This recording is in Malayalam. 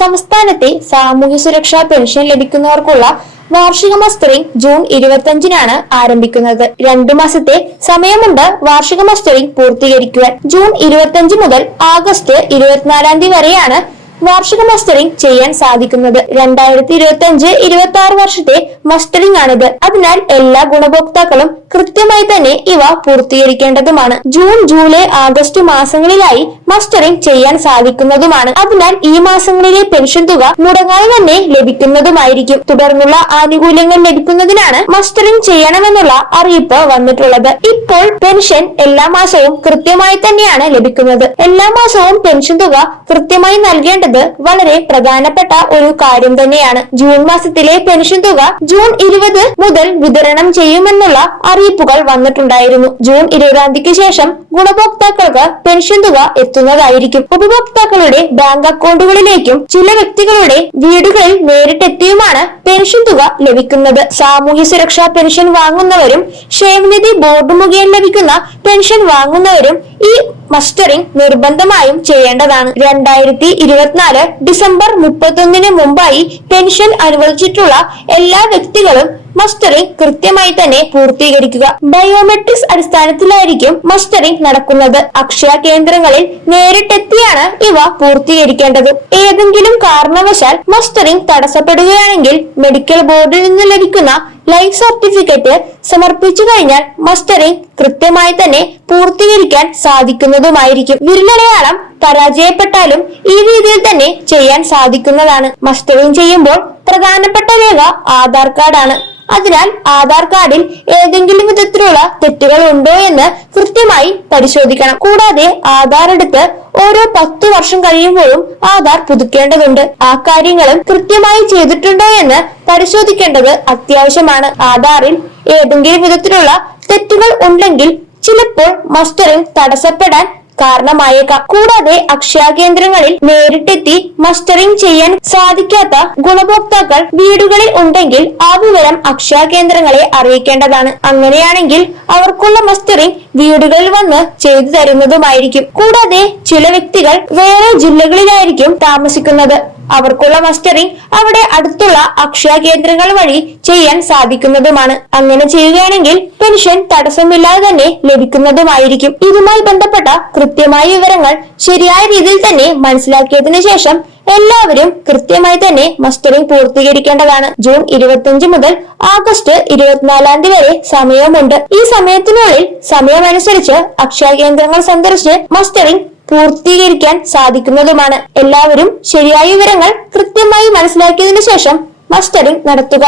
സംസ്ഥാനത്തെ സാമൂഹ്യ സുരക്ഷാ പെൻഷൻ ലഭിക്കുന്നവർക്കുള്ള വാർഷിക മസ്റ്ററിംഗ് ജൂൺ 25-നാണ് ആരംഭിക്കുന്നത്. 2 മാസത്തെ സമയമുണ്ട് വാർഷിക മസ്റ്ററിംഗ് പൂർത്തീകരിക്കുവാൻ. ജൂൺ 25 മുതൽ ആഗസ്റ്റ് 24 വരെയാണ് വാർഷിക മസ്റ്ററിംഗ് ചെയ്യാൻ സാധിക്കുന്നത്. 2025-26 വർഷത്തെ മസ്റ്ററിംഗ് ആണിത്. അതിനാൽ എല്ലാ ഗുണഭോക്താക്കളും കൃത്യമായി തന്നെ ഇവ പൂർത്തീകരിക്കേണ്ടതുമാണ്. ജൂൺ, ജൂലൈ, ആഗസ്റ്റ് മാസങ്ങളിലായി മസ്റ്ററിംഗ് ചെയ്യാൻ സാധിക്കുന്നതുമാണ്. അതിനാൽ ഈ മാസങ്ങളിലെ പെൻഷൻ തുക മുടങ്ങാതെ തന്നെ ലഭിക്കുന്നതുമായിരിക്കും. തുടർന്നുള്ള ആനുകൂല്യങ്ങൾ ലഭിക്കുന്നതിനാണ് മസ്റ്ററിംഗ് ചെയ്യണമെന്നുള്ള അറിയിപ്പ് വന്നിട്ടുള്ളത്. ഇപ്പോൾ പെൻഷൻ എല്ലാ മാസവും കൃത്യമായി തന്നെയാണ് ലഭിക്കുന്നത്. എല്ലാ മാസവും പെൻഷൻ തുക കൃത്യമായി നൽകേണ്ടത് വളരെ പ്രധാനപ്പെട്ട ഒരു കാര്യം തന്നെയാണ്. ജൂൺ മാസത്തിലെ പെൻഷൻ തുക ജൂൺ 20 മുതൽ വിതരണം ചെയ്യുമെന്നുള്ള അറിയിപ്പുകൾ വന്നിട്ടുണ്ടായിരുന്നു. ജൂൺ 20 ശേഷം ഗുണഭോക്താക്കൾക്ക് പെൻഷൻ തുക എത്തുന്നതായിരിക്കും. ഉപഭോക്താക്കളുടെ ബാങ്ക് അക്കൗണ്ടുകളിലേക്കും ചില വ്യക്തികളുടെ വീടുകളിൽ നേരിട്ടെത്തിയുമാണ് പെൻഷൻ തുക ലഭിക്കുന്നത്. സാമൂഹ്യ സുരക്ഷാ പെൻഷൻ വാങ്ങുന്നവരും ക്ഷേമനിധി ബോർഡ് മുഖേന ലഭിക്കുന്ന പെൻഷൻ വാങ്ങുന്നവരും ഈ മസ്റ്ററിംഗ് നിർബന്ധമായും ചെയ്യേണ്ടതാണ്. 2024 ഡിസംബർ 31 മുമ്പായി പെൻഷൻ അനുവദിച്ചിട്ടുള്ള എല്ലാ വ്യക്തികളും മസ്റ്ററിംഗ് കൃത്യമായി തന്നെ പൂർത്തീകരിക്കുക. ബയോമെട്രിക്സ് അടിസ്ഥാനത്തിലായിരിക്കും മസ്റ്ററിംഗ് നടക്കുന്നത്. അക്ഷയ കേന്ദ്രങ്ങളിൽ നേരിട്ടെത്തിയാണ് ഇവ പൂർത്തീകരിക്കേണ്ടത്. ഏതെങ്കിലും കാരണവശാൽ മസ്റ്ററിംഗ് തടസ്സപ്പെടുകയാണെങ്കിൽ മെഡിക്കൽ ബോർഡിൽ നിന്ന് ലഭിക്കുന്ന ലൈഫ് സർട്ടിഫിക്കറ്റ് സമർപ്പിച്ചു കഴിഞ്ഞാൽ മസ്റ്ററിംഗ് കൃത്യമായി തന്നെ പൂർത്തീകരിക്കാൻ സാധിക്കുന്നതുമായിരിക്കും. വിരലടയാളം പരാജയപ്പെട്ടാലും ഈ രീതിയിൽ തന്നെ ചെയ്യാൻ സാധിക്കുന്നതാണ്. മസ്റ്ററിംഗ് ചെയ്യുമ്പോൾ പ്രധാനപ്പെട്ട രേഖ ആധാർ കാർഡാണ്. അതിനാൽ ആധാർ കാർഡിൽ ഏതെങ്കിലും വിധത്തിലുള്ള തെറ്റുകൾ ഉണ്ടോ എന്ന് കൃത്യമായി പരിശോധിക്കണം. കൂടാതെ ആധാർ എടുത്ത് ഓരോ 10 വർഷം കഴിയുമ്പോഴും ആധാർ പുതുക്കേണ്ടതുണ്ട്. ആ കാര്യങ്ങളും കൃത്യമായി ചെയ്തിട്ടുണ്ടോ എന്ന് പരിശോധിക്കേണ്ടത് അത്യാവശ്യമാണ്. ആധാറിൽ ഏതെങ്കിലും വിധത്തിലുള്ള തെറ്റുകൾ ഉണ്ടെങ്കിൽ ചിലപ്പോൾ മസ്റ്ററിംഗ് തടസ്സപ്പെടാൻ കാരണമായേക്കാം. കൂടാതെ അക്ഷയ കേന്ദ്രങ്ങളിൽ നേരിട്ടെത്തി മസ്റ്ററിംഗ് ചെയ്യാൻ സാധിക്കാത്ത ഗുണഭോക്താക്കൾ വീടുകളിൽ ഉണ്ടെങ്കിൽ ആ വിവരം അക്ഷയ കേന്ദ്രങ്ങളെ അറിയിക്കേണ്ടതാണ്. അങ്ങനെയാണെങ്കിൽ അവർക്കുള്ള മസ്റ്ററിംഗ് വീടുകളിൽ വന്ന് ചെയ്തു തരുന്നതുമായിരിക്കും. കൂടാതെ ചില വ്യക്തികൾ വേറെ ജില്ലകളിലായിരിക്കും താമസിക്കുന്നത്. അവർക്കുള്ള മസ്റ്ററിംഗ് അവിടെ അടുത്തുള്ള അക്ഷയ കേന്ദ്രങ്ങൾ വഴി ചെയ്യാൻ സാധിക്കുന്നതുമാണ്. അങ്ങനെ ചെയ്യുകയാണെങ്കിൽ പെൻഷൻ തടസ്സമില്ലാതെ തന്നെ ലഭിക്കുന്നതുമായിരിക്കും. ഇതുമായി ബന്ധപ്പെട്ട കൃത്യമായ വിവരങ്ങൾ ശരിയായ രീതിയിൽ തന്നെ മനസ്സിലാക്കിയതിനു ശേഷം എല്ലാവരും കൃത്യമായി തന്നെ മസ്റ്ററിംഗ് പൂർത്തീകരിക്കേണ്ടതാണ്. ജൂൺ 25 മുതൽ ആഗസ്റ്റ് 24 വരെ സമയമുണ്ട്. ഈ സമയത്തിനുള്ളിൽ സമയമനുസരിച്ച് അക്ഷയ കേന്ദ്രങ്ങൾ സന്ദർശിച്ച് മസ്റ്ററിംഗ് പൂർത്തീകരിക്കാൻ സാധിക്കുന്നതുമാണ്. എല്ലാവരും ശരിയായ വിവരങ്ങൾ കൃത്യമായി മനസ്സിലാക്കിയതിനു ശേഷം മസ്റ്ററിംഗ് നടത്തുക.